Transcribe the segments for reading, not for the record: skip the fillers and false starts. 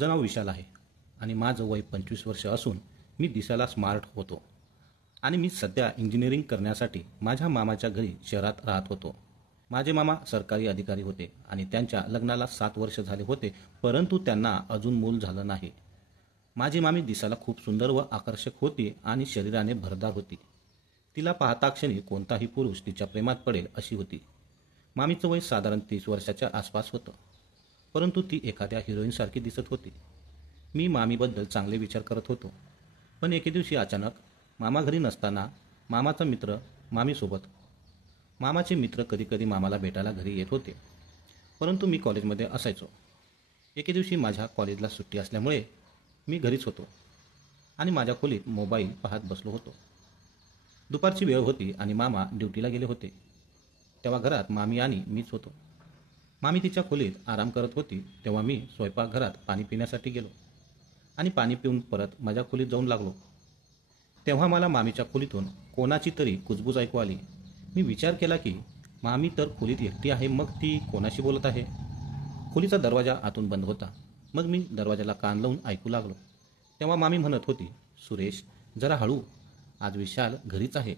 माझं नाव विशाल आहे आणि माझं वय 25 वर्ष असून मी दिसायला स्मार्ट होतो आणि मी सध्या इंजिनिअरिंग करण्यासाठी माझ्या मामाच्या घरी शहरात राहत होतो. माझे मामा सरकारी अधिकारी होते आणि त्यांच्या लग्नाला 7 वर्ष झाले होते, परंतु त्यांना अजून मूल झालं नाही. माझी मामी दिसायला खूप सुंदर व आकर्षक होती आणि शरीराने भरदार होती. तिला पाहता क्षणी कोणताही पुरुष तिच्या प्रेमात पडेल अशी होती. मामीचं वय साधारण 30 वर्षाच्या आसपास होतं, परंतु ती एखाद्या हिरोईनसारखी दिसत होती. मी मामीबद्दल चांगले विचार करत होतो, पण एके दिवशी अचानक मामा घरी नसताना मामाचा मित्र मामीसोबत मामाचे मित्र कधीकधी मामाला भेटायला घरी येत होते, परंतु मी कॉलेजमध्ये असायचो. एके दिवशी माझ्या कॉलेजला सुट्टी असल्यामुळे मी घरीच होतो आणि माझ्या खोलीत मोबाईल पाहत बसलो होतो. दुपारची वेळ होती आणि मामा ड्युटीला गेले होते. तेव्हा घरात मामी आणि मीच होतो. मामी तिच्या खोलीत आराम करत होती तेव्हा मी स्वयंपाकघरात पाणी पिण्यासाठी गेलो आणि पाणी पिऊन परत माझ्या खोलीत जाऊन लागलो. तेव्हा मला मामीच्या खोलीतून कोणाची तरी कुजबूज ऐकू आली. मी विचार केला की मामी तर खोलीत एकटी आहे, मग ती कोणाशी बोलत आहे. खोलीचा दरवाजा आतून बंद होता. मग मी दरवाजाला कान लावून ऐकू लागलो. तेव्हा मामी म्हणत होती, सुरेश जरा हळू, आज विशाल घरीच आहे.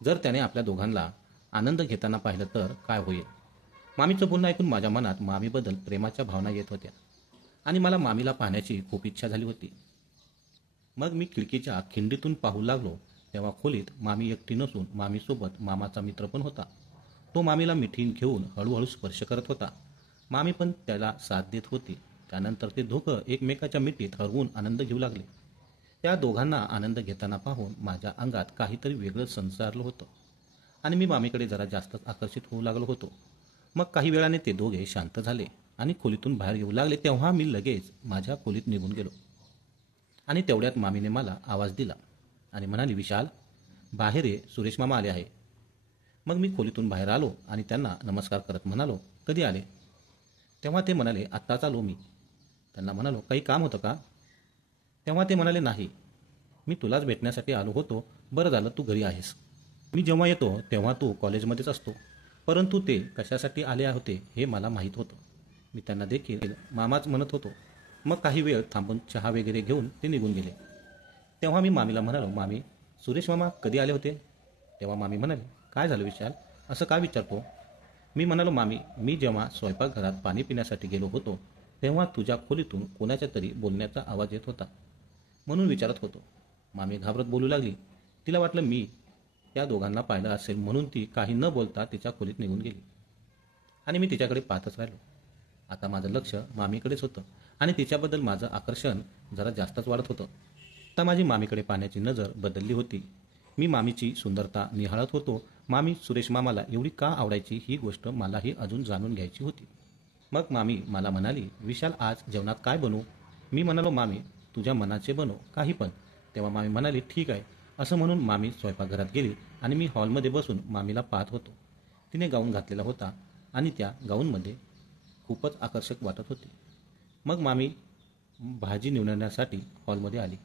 जर त्याने आपल्या दोघांना आनंद घेताना पाहिलं तर काय होईल. मामीचं बोलणं ऐकून माझ्या मनात मामीबद्दल प्रेमाच्या भावना येत होत्या आणि मला मामीला पाहण्याची खूप इच्छा झाली होती. मग मी खिडकीच्या खिंडीतून पाहू लागलो. तेव्हा खोलीत मामी एकटी नसून मामीसोबत मामाचा मित्र पण होता. तो मामीला मिठी घेऊन हळूहळू स्पर्श करत होता. मामी पण त्याला साथ देत होती. त्यानंतर ते दोघं एकमेकाच्या मिठीत हरवून आनंद घेऊ लागले. त्या दोघांना आनंद घेताना पाहून माझ्या अंगात काहीतरी वेगळं संचारलं होतं आणि मी मामीकडे जरा जास्तच आकर्षित होऊ लागलो होतो. मग काही वेळाने ते दोघे शांत झाले आणि खोलीतून बाहेर येऊ लागले. तेव्हा मी लगेच माझ्या खोलीत निघून गेलो आणि तेवढ्यात मामीने मला आवाज दिला आणि म्हणाली, विशाल बाहेर ये, सुरेश मामा आले आहे. मग मी खोलीतून बाहेर आलो आणि त्यांना नमस्कार करत म्हणालो, कधी आले. तेव्हा ते म्हणाले, आत्ताच आलो मी. त्यांना म्हणालो, काही काम होतं का. तेव्हा ते म्हणाले, नाही, मी तुलाच भेटण्यासाठी आलो होतो. बरं झालं तू घरी आहेस. मी जेव्हा येतो तेव्हा तू कॉलेजमध्येच असतो, परंतु ते कशासाठी आले होते हे मला माहीत होतं. मी त्यांना देखील मामाच म्हणत होतो. मग काही वेळ थांबून चहा वगैरे घेऊन ते निघून गेले. तेव्हा मी मामीला म्हणालो, मामी सुरेश मामा कधी आले होते. तेव्हा मामी म्हणाले, काय झालं विशाल, असं का विचारतो. मी म्हणालो, मामी मी जेव्हा स्वयंपाकघरात पाणी पिण्यासाठी गेलो होतो तेव्हा तुझ्या खोलीतून कोणाच्या तरी बोलण्याचा आवाज येत होता, म्हणून विचारत होतो. मामी घाबरत बोलू लागली. तिला वाटलं मी या दोघांना पाहिलं असेल म्हणून ती काही न बोलता तिच्या खोलीत निघून गेली आणि मी तिच्याकडे पाहतच राहिलो. आता माझं लक्ष मामीकडेच होतं आणि तिच्याबद्दल माझं आकर्षण जरा जास्तच वाढत होतं. आता माझी मामीकडे पाहण्याची नजर बदलली होती. मी मामीची सुंदरता निहाळत होतो. मामी सुरेश मामाला एवढी का आवडायची ही गोष्ट मलाही अजून जाणून घ्यायची होती. मग मामी मला म्हणाली, विशाल आज जेवणात काय बनवू. मी म्हणालो, मामी तुझ्या मनाचे बनव, काही पण. तेव्हा मामी म्हणाली, ठीक आहे. असं म्हणून मामी स्वयंपाकघरात गेली आणि मी हॉलमध्ये बसून मामीला पाहत होतो. तिने गाऊन घातलेला होता आणि त्या गाऊनमध्ये खूपच आकर्षक वाटत होती. मग मामी भाजी निवडण्यासाठी हॉलमध्ये आली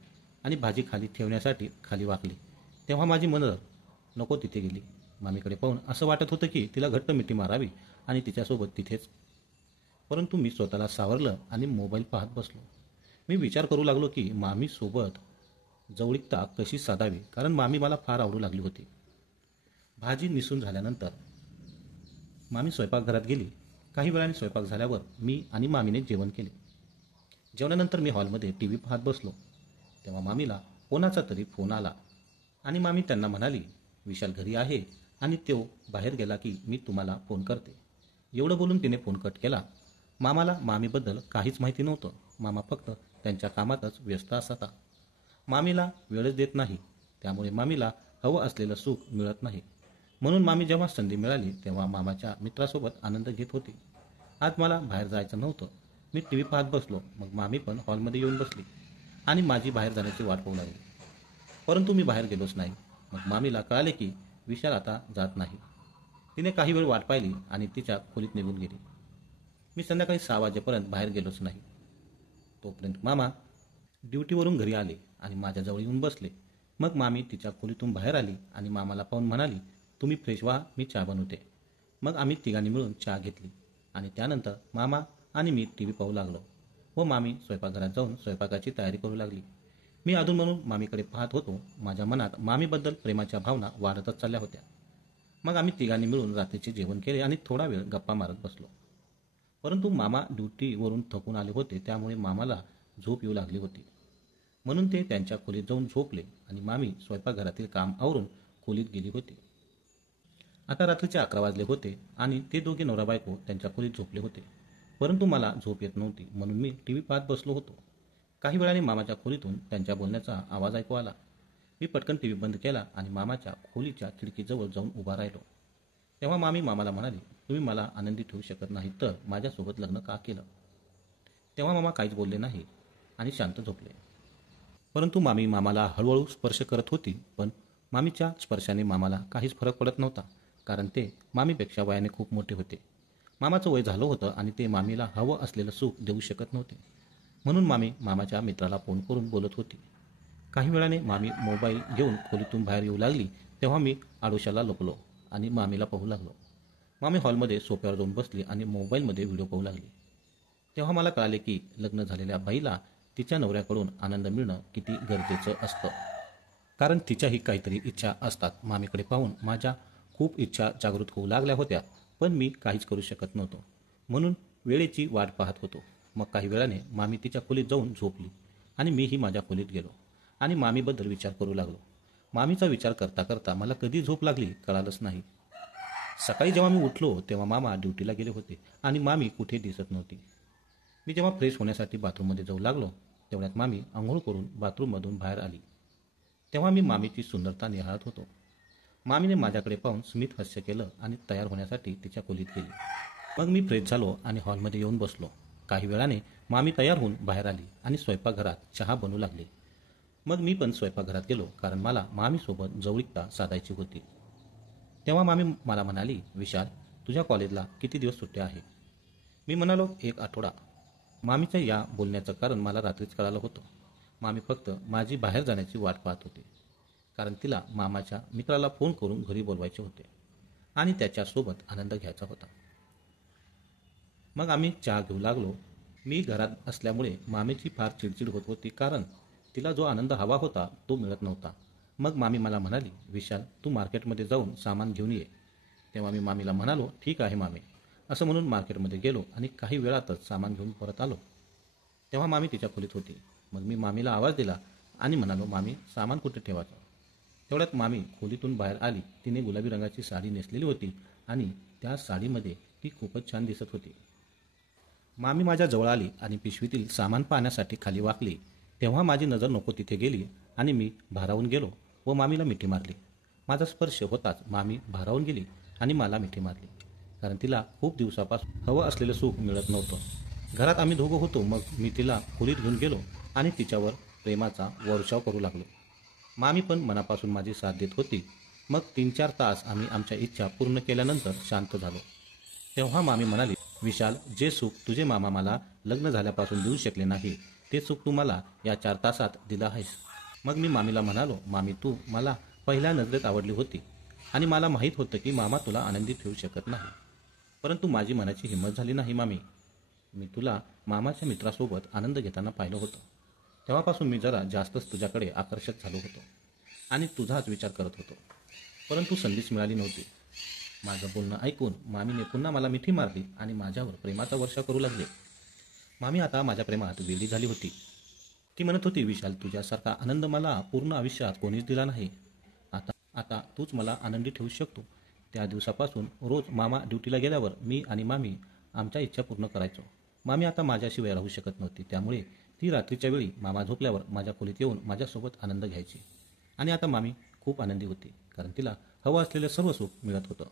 आणि भाजी खाली ठेवण्यासाठी खाली वाकली. तेव्हा माझी मनर नको तिथे गेली. मामीकडे पाहून असं वाटत होतं की तिला घट्ट मिठी मारावी आणि तिच्यासोबत तिथेच, परंतु मी स्वतःला सावरलं आणि मोबाईल पाहत बसलो. मी विचार करू लागलो की मामीसोबत जवळीकता कशी साधावी, कारण मामी मला फार आवडू लागली होती. भाजी निसून झाल्यानंतर मामी स्वयंपाकघरात गेली. काही वेळाने स्वयंपाक झाल्यावर मी आणि मामीने जेवण केले. जेवणानंतर मी हॉलमध्ये टी व्ही पाहत बसलो. तेव्हा मामीला कोणाचा तरी फोन आला आणि मामी त्यांना म्हणाली, विशाल घरी आहे आणि तो बाहेर गेला की मी तुम्हाला फोन करते. एवढं बोलून तिने फोन कट केला. मामाला मामीबद्दल काहीच माहिती नव्हतं. मामा फक्त त्यांच्या कामातच व्यस्त असता. मामीला वेळच देत नाही, त्यामुळे मामीला हवं असलेलं सुख मिळत नाही. म्हणून मामी जेव्हा संधी मिळाली तेव्हा मामाच्या मित्रासोबत आनंद घेत होती. आज मला बाहेर जायचं नव्हतं. मी टी व्ही पाहत बसलो. मग मामी पण हॉलमध्ये येऊन बसली आणि माझी बाहेर जाण्याची वाट पाहू लागली, परंतु मी बाहेर गेलोच नाही. मग मामीला कळाले की विशाल आता जात नाही. तिने काही वेळ वाट पाहिली आणि तिच्या खोलीत निघून गेली. मी संध्याकाळी 6 वाजेपर्यंत बाहेर गेलोच नाही. तोपर्यंत मामा ड्युटीवरून घरी आले आणि माझ्याजवळ येऊन बसले. मग मामी तिच्या खोलीतून बाहेर आली आणि मामाला पाहून म्हणाली, तुम्ही फ्रेश व्हा, मी चहा बनवते. मग आम्ही तिघांनी मिळून चहा घेतली आणि त्यानंतर मामा आणि मी टी व्ही पाहू लागलो. व मामी स्वयंपाकघरात जाऊन स्वयंपाकाची तयारी करू लागली. मी अधूनमधून मामीकडे पाहत होतो. माझ्या मनात मामीबद्दल प्रेमाच्या भावना वाढतच चालल्या होत्या. मग आम्ही तिघांनी मिळून रात्रीचे जेवण केले आणि थोडा वेळ गप्पा मारत बसलो. परंतु मामा ड्युटीवरून थकून आले होते, त्यामुळे मामाला झोप येऊ लागली होती. म्हणून ते त्यांच्या खोलीत जाऊन झोपले आणि मामी स्वयंपाकघरातील काम आवरून खोलीत गेली होती. आता रात्रीचे 11 वाजले होते आणि ते दोघे नवरा बायको त्यांच्या खोलीत झोपले होते. परंतु मला झोप येत नव्हती, म्हणून मी टीव्ही पाहत बसलो होतो. काही वेळाने मामाच्या खोलीतून त्यांच्या बोलण्याचा आवाज ऐकू आला. मी पटकन टीव्ही बंद केला आणि मामाच्या खोलीच्या खिडकीजवळ जाऊन उभा राहिलो. तेव्हा मामी मामाला म्हणाली, तुम्ही मला आनंदी ठेवू शकत नाही तर माझ्यासोबत लग्न का केलं? तेव्हा मामा काहीच बोलले नाही आणि शांत झोपले. परंतु मामी मामाला हळूहळू स्पर्श करत होती, पण मामीच्या स्पर्शाने मामाला काहीच फरक पडत नव्हता, कारण ते मामीपेक्षा वयाने खूप मोठे होते. मामाचं वय झालं होतं आणि ते मामीला हवं असलेलं सुख देऊ शकत नव्हते. म्हणून मामी मामाच्या मित्राला फोन करून बोलत होती. काही वेळाने मामी मोबाईल घेऊन खोलीतून बाहेर येऊ लागली. तेव्हा मी आडोशाला लपलो आणि मामीला पाहू लागलो. मामी हॉलमध्ये सोफ्यावर जाऊन बसली आणि मोबाईलमध्ये व्हिडिओ पाहू लागली. तेव्हा मला कळाले की लग्न झालेल्या बाईला तिच्या नवऱ्याकडून आनंद मिळणं किती गरजेचं असतं, कारण तिच्याही काहीतरी इच्छा असतात. मामीकडे पाहून माझ्या खूप इच्छा जागृत होऊ लागल्या होत्या, पण मी काहीच करू शकत नव्हतो, म्हणून वेळेची वाट पाहत होतो. मग काही वेळाने मामी तिच्या खोलीत जाऊन झोपली आणि मीही माझ्या खोलीत गेलो आणि मामीबद्दल विचार करू लागलो. मामीचा विचार करता करता मला कधी झोप लागली कळालंच नाही. सकाळी जेव्हा मी उठलो तेव्हा मामा ड्युटीला गेले होते आणि मामी कुठे दिसत नव्हती. मी जेव्हा फ्रेश होण्यासाठी बाथरूममध्ये जाऊ लागलो तेवढ्यात मामी आंघोळ करून बाथरूममधून बाहेर आली. तेव्हा मी मामीची सुंदरता निहाळत होतो. मामीने माझ्याकडे पाहून स्मित हास्य केलं आणि तयार होण्यासाठी तिच्या खोलीत गेली. मग मी फ्रेश झालो आणि हॉलमध्ये येऊन बसलो. काही वेळाने मामी तयार होऊन बाहेर आली आणि स्वयंपाकघरात चहा बनवू लागली. मग मी पण स्वयंपाकघरात गेलो, कारण मला मामीसोबत जवळीकता साधायची होती. तेव्हा मामी मला म्हणाली, विशाल, तुझ्या कॉलेजला किती दिवस सुट्ट्या आहे? मी म्हणालो, 1 आठवडा. मामीच्या या बोलण्याचं कारण मला रात्रीच कळालं होतं. मामी फक्त माझी बाहेर जाण्याची वाट पाहत होती, कारण तिला मामाच्या मित्राला फोन करून घरी बोलवायचे होते आणि त्याच्यासोबत आनंद घ्यायचा होता. मग आम्ही चहा घेऊ लागलो. मी घरात असल्यामुळे मामीची फार चिडचिड होत होती, कारण तिला जो आनंद हवा होता तो मिळत नव्हता. मग मामी मला म्हणाली, विशाल, तू मार्केटमध्ये जाऊन सामान घेऊन ये. तेव्हा मी मामीला म्हणालो, ठीक आहे मामी. असं म्हणून मार्केटमध्ये गेलो आणि काही वेळातच सामान घेऊन परत आलो. तेव्हा मामी तिच्या खोलीत होती. मग मी मामीला आवाज दिला आणि म्हणालो, मामी, सामान कुठे ठेवायचं? तेवढ्यात मामी खोलीतून बाहेर आली. तिने गुलाबी रंगाची साडी नेसलेली होती आणि त्या साडीमध्ये ती खूपच छान दिसत होती. मामी माझ्या जवळ आली आणि पिशवीतील सामान पाहण्यासाठी खाली वाकली. तेव्हा माझी नजर नको तिथे गेली आणि मी भारावून गेलो व मामीला मिठी मारली. माझा स्पर्श होताच मामी भारावून गेली आणि मला मिठी मारली, कारण तिला खूप दिवसापासून हवं असलेलं सुख मिळत नव्हतं. घरात आम्ही दोघं होतो. मग मी तिला खोलीत घेऊन गेलो आणि तिच्यावर प्रेमाचा वर्षाव करू लागलो. मामी पण मनापासून माझी साथ देत होती. मग 3-4 तास आम्ही आमच्या इच्छा पूर्ण केल्यानंतर शांत झालो. तेव्हा मामी म्हणाली, विशाल, जे सुख तुझे मामा मला लग्न झाल्यापासून देऊ शकले नाही ते सुख तू मला या 4 तासात दिलं आहेस. मग मी मामीला म्हणालो, मामी, तू मला पहिल्या नजरेत आवडली होती आणि मला माहीत होतं की मामा तुला आनंदी ठेवू शकत नाही, परंतु माझी मनाची हिंमत झाली नाही मामी. मी तुला मामाच्या मित्रासोबत आनंद घेताना पाहिलं होतं. तेव्हापासून मी जरा जास्तच तुझ्याकडे आकर्षक झालो होतो आणि तुझाच विचार करत होतो, परंतु संधीच मिळाली नव्हती. माझं बोलणं ऐकून मामीने पुन्हा मला मिठी मारली आणि माझ्यावर प्रेमाचा वर्षाव करू लागले. मामी आता माझ्या प्रेमात वेडी झाली होती. ती म्हणत होती, विशाल, तुझ्यासारखा आनंद मला पूर्ण आयुष्यात कोणीच दिला नाही. आता तूच मला आनंदी ठेवू शकतो. त्या दिवसापासून रोज मामा ड्युटीला गेल्यावर मी आणि मामी आमच्या इच्छा पूर्ण करायचो. मामी आता माझ्याशिवाय राहू शकत नव्हती, त्यामुळे ती रात्रीच्या वेळी मामा झोपल्यावर माझ्या खोलीत येऊन माझ्यासोबत आनंद घ्यायची. आणि आता मामी खूप आनंदी होती, कारण तिला हवं असलेलं सर्व सुख मिळत होतं.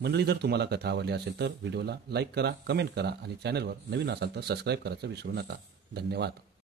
मंडळी, जर तुम्हाला कथा आवडली असेल तर व्हिडिओला लाईक करा, कमेंट करा आणि चॅनलवर नवीन असाल तर सबस्क्राईब करायचं विसरू नका. धन्यवाद.